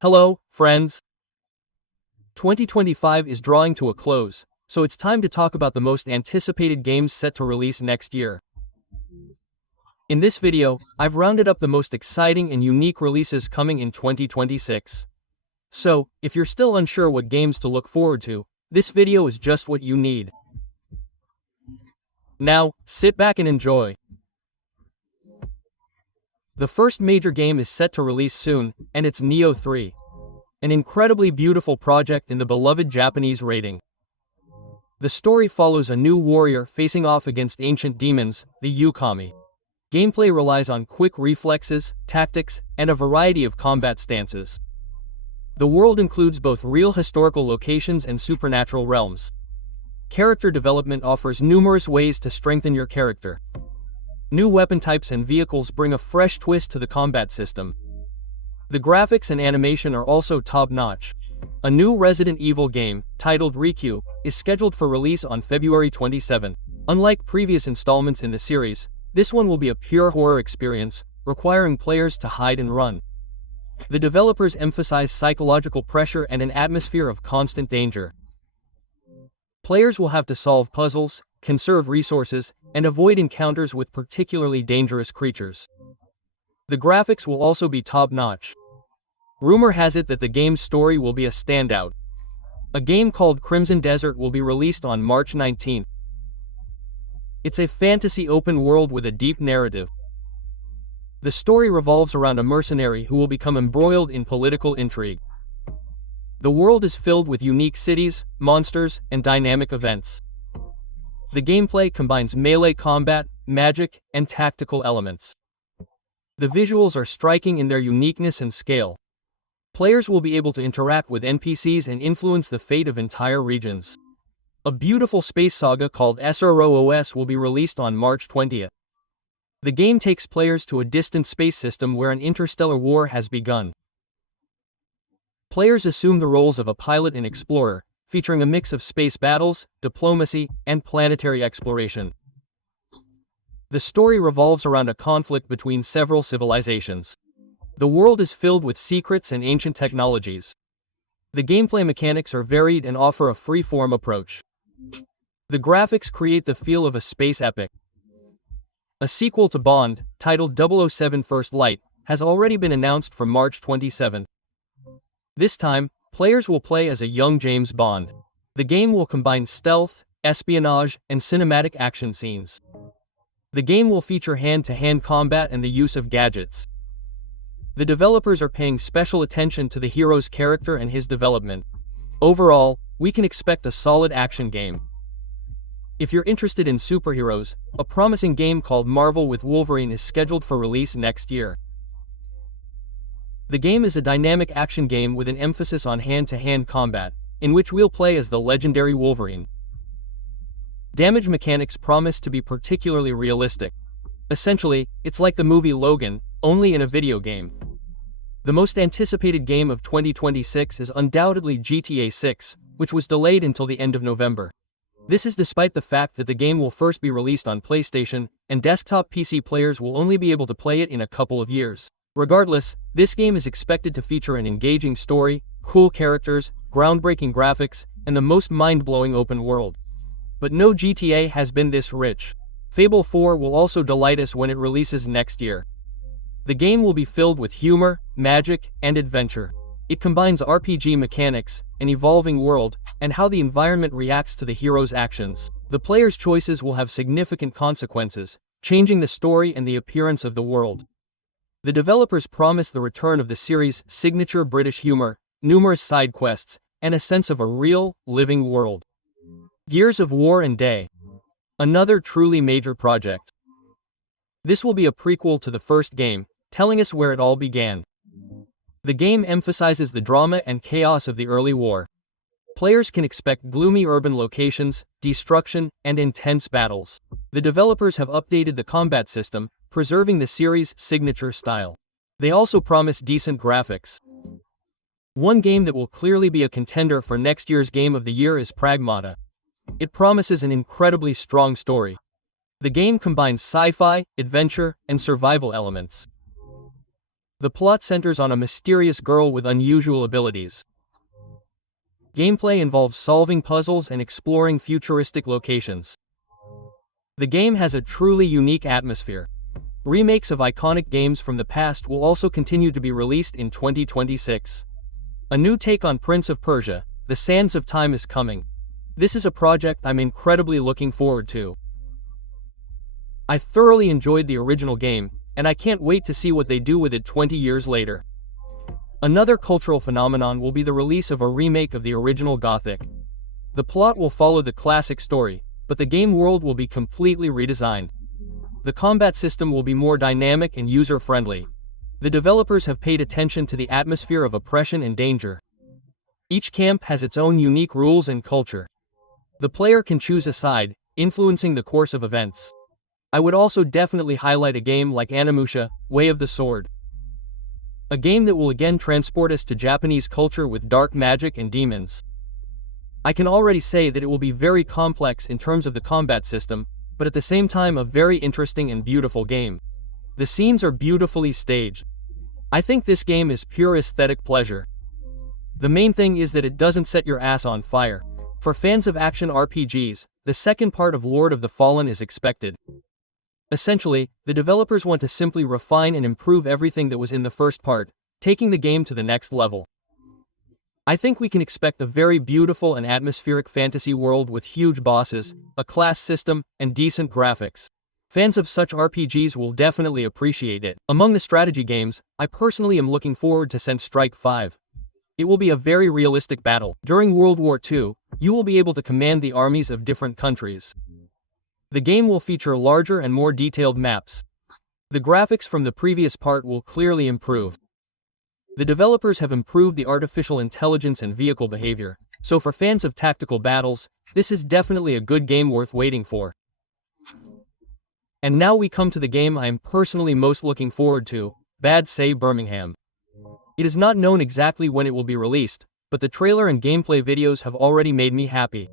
Hello, friends. 2025 is drawing to a close, so it's time to talk about the most anticipated games set to release next year. In this video, I've rounded up the most exciting and unique releases coming in 2026. So, if you're still unsure what games to look forward to, this video is just what you need. Now, sit back and enjoy. The first major game is set to release soon, and it's Nioh 3. An incredibly beautiful project in the beloved Japanese rating. The story follows a new warrior facing off against ancient demons, the Yukami. Gameplay relies on quick reflexes, tactics, and a variety of combat stances. The world includes both real historical locations and supernatural realms. Character development offers numerous ways to strengthen your character. New weapon types and vehicles bring a fresh twist to the combat system. The graphics and animation are also top-notch. A new Resident Evil game, titled Requiem, is scheduled for release on February 27. Unlike previous installments in the series, this one will be a pure horror experience, requiring players to hide and run. The developers emphasize psychological pressure and an atmosphere of constant danger. Players will have to solve puzzles, conserve resources, and avoid encounters with particularly dangerous creatures. The graphics will also be top-notch. Rumor has it that the game's story will be a standout. A game called Crimson Desert will be released on March 19. It's a fantasy open world with a deep narrative. The story revolves around a mercenary who will become embroiled in political intrigue. The world is filled with unique cities, monsters, and dynamic events. The gameplay combines melee combat, magic, and tactical elements. The visuals are striking in their uniqueness and scale. Players will be able to interact with NPCs and influence the fate of entire regions. A beautiful space saga called SROOS will be released on March 20th. The game takes players to a distant space system where an interstellar war has begun. Players assume the roles of a pilot and explorer, featuring a mix of space battles, diplomacy, and planetary exploration. The story revolves around a conflict between several civilizations. The world is filled with secrets and ancient technologies. The gameplay mechanics are varied and offer a free-form approach. The graphics create the feel of a space epic. A sequel to Bond, titled 007 First Light, has already been announced for March 27. This time, players will play as a young James Bond. The game will combine stealth, espionage, and cinematic action scenes. The game will feature hand-to-hand combat and the use of gadgets. The developers are paying special attention to the hero's character and his development. Overall, we can expect a solid action game. If you're interested in superheroes, a promising game called Marvel with Wolverine is scheduled for release next year. The game is a dynamic action game with an emphasis on hand-to-hand combat, in which we'll play as the legendary Wolverine. Damage mechanics promise to be particularly realistic. Essentially, it's like the movie Logan, only in a video game. The most anticipated game of 2026 is undoubtedly GTA 6, which was delayed until the end of November. This is despite the fact that the game will first be released on PlayStation, and desktop PC players will only be able to play it in a couple of years. Regardless, this game is expected to feature an engaging story, cool characters, groundbreaking graphics, and the most mind-blowing open world. But no GTA has been this rich. Fable 4 will also delight us when it releases next year. The game will be filled with humor, magic, and adventure. It combines RPG mechanics, an evolving world, and how the environment reacts to the hero's actions. The player's choices will have significant consequences, changing the story and the appearance of the world. The developers promise the return of the series' signature British humor, numerous side quests, and a sense of a real, living world. Gears of War and Day. Another truly major project. This will be a prequel to the first game, telling us where it all began. The game emphasizes the drama and chaos of the early war. Players can expect gloomy urban locations, destruction, and intense battles. The developers have updated the combat system, preserving the series' signature style. They also promise decent graphics. One game that will clearly be a contender for next year's Game of the Year is Pragmata. It promises an incredibly strong story. The game combines sci-fi, adventure, and survival elements. The plot centers on a mysterious girl with unusual abilities. Gameplay involves solving puzzles and exploring futuristic locations. The game has a truly unique atmosphere. Remakes of iconic games from the past will also continue to be released in 2026. A new take on Prince of Persia, The Sands of Time is coming. This is a project I'm incredibly looking forward to. I thoroughly enjoyed the original game, and I can't wait to see what they do with it 20 years later. Another cultural phenomenon will be the release of a remake of the original Gothic. The plot will follow the classic story, but the game world will be completely redesigned. The combat system will be more dynamic and user-friendly. The developers have paid attention to the atmosphere of oppression and danger. Each camp has its own unique rules and culture. The player can choose a side, influencing the course of events. I would also definitely highlight a game like Onimusha, Way of the Sword. A game that will again transport us to Japanese culture with dark magic and demons. I can already say that it will be very complex in terms of the combat system, but at the same time a very interesting and beautiful game. The scenes are beautifully staged. I think this game is pure aesthetic pleasure. The main thing is that it doesn't set your ass on fire. For fans of action RPGs, the second part of Lord of the Fallen is expected. Essentially, the developers want to simply refine and improve everything that was in the first part, taking the game to the next level. I think we can expect a very beautiful and atmospheric fantasy world with huge bosses, a class system, and decent graphics. Fans of such RPGs will definitely appreciate it. Among the strategy games, I personally am looking forward to Sense Strike 5. It will be a very realistic battle. During World War II, you will be able to command the armies of different countries. The game will feature larger and more detailed maps. The graphics from the previous part will clearly improve. The developers have improved the artificial intelligence and vehicle behavior, so for fans of tactical battles, this is definitely a good game worth waiting for. And now we come to the game I am personally most looking forward to, Bad Say Birmingham. It is not known exactly when it will be released, but the trailer and gameplay videos have already made me happy.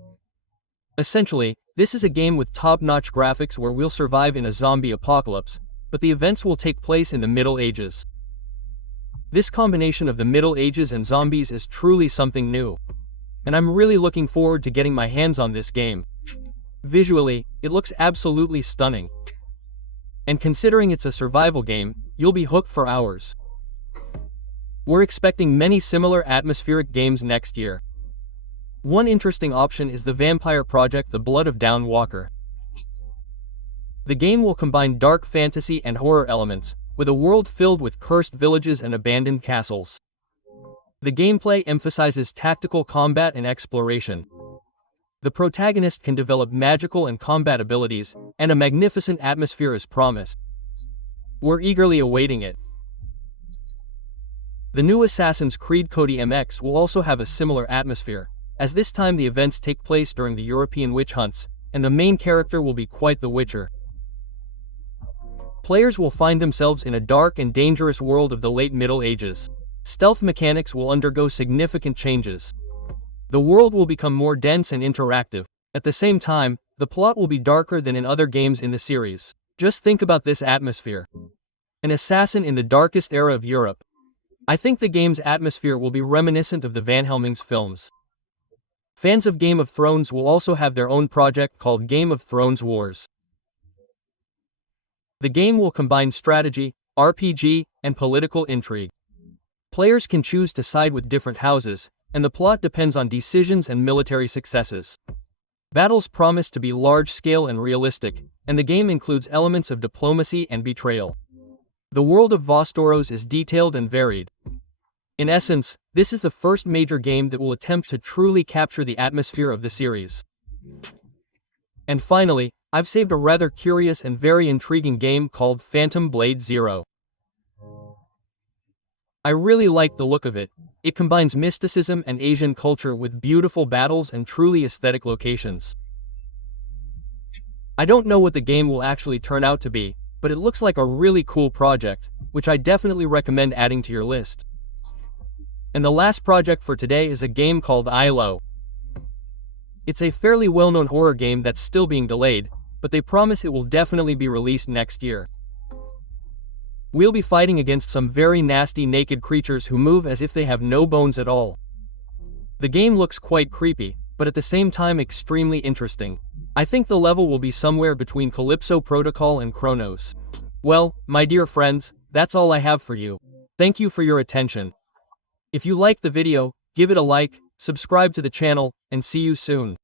Essentially, this is a game with top-notch graphics where we'll survive in a zombie apocalypse, but the events will take place in the Middle Ages. This combination of the Middle Ages and zombies is truly something new. And I'm really looking forward to getting my hands on this game. Visually, it looks absolutely stunning. And considering it's a survival game, you'll be hooked for hours. We're expecting many similar atmospheric games next year. One interesting option is the vampire project The Blood of Dawn Walker. The game will combine dark fantasy and horror elements, with a world filled with cursed villages and abandoned castles. The gameplay emphasizes tactical combat and exploration. The protagonist can develop magical and combat abilities, and a magnificent atmosphere is promised. We're eagerly awaiting it. The new Assassin's Creed Cody MX will also have a similar atmosphere, as this time the events take place during the European witch hunts, and the main character will be quite the witcher. Players will find themselves in a dark and dangerous world of the late Middle Ages. Stealth mechanics will undergo significant changes. The world will become more dense and interactive. At the same time, the plot will be darker than in other games in the series. Just think about this atmosphere. An assassin in the darkest era of Europe. I think the game's atmosphere will be reminiscent of the Van Helsing's films. Fans of Game of Thrones will also have their own project called Game of Thrones Wars. The game will combine strategy, RPG, and political intrigue. Players can choose to side with different houses, and the plot depends on decisions and military successes. Battles promise to be large-scale and realistic, and the game includes elements of diplomacy and betrayal. The world of Vostoros is detailed and varied. In essence, this is the first major game that will attempt to truly capture the atmosphere of the series. And finally, I've saved a rather curious and very intriguing game called Phantom Blade Zero. I really like the look of it. It combines mysticism and Asian culture with beautiful battles and truly aesthetic locations. I don't know what the game will actually turn out to be, but it looks like a really cool project, which I definitely recommend adding to your list. And the last project for today is a game called ILO. It's a fairly well-known horror game that's still being delayed, but they promise it will definitely be released next year. We'll be fighting against some very nasty naked creatures who move as if they have no bones at all. The game looks quite creepy, but at the same time extremely interesting. I think the level will be somewhere between Calypso Protocol and Chronos. Well, my dear friends, that's all I have for you. Thank you for your attention. If you liked the video, give it a like, subscribe to the channel, and see you soon.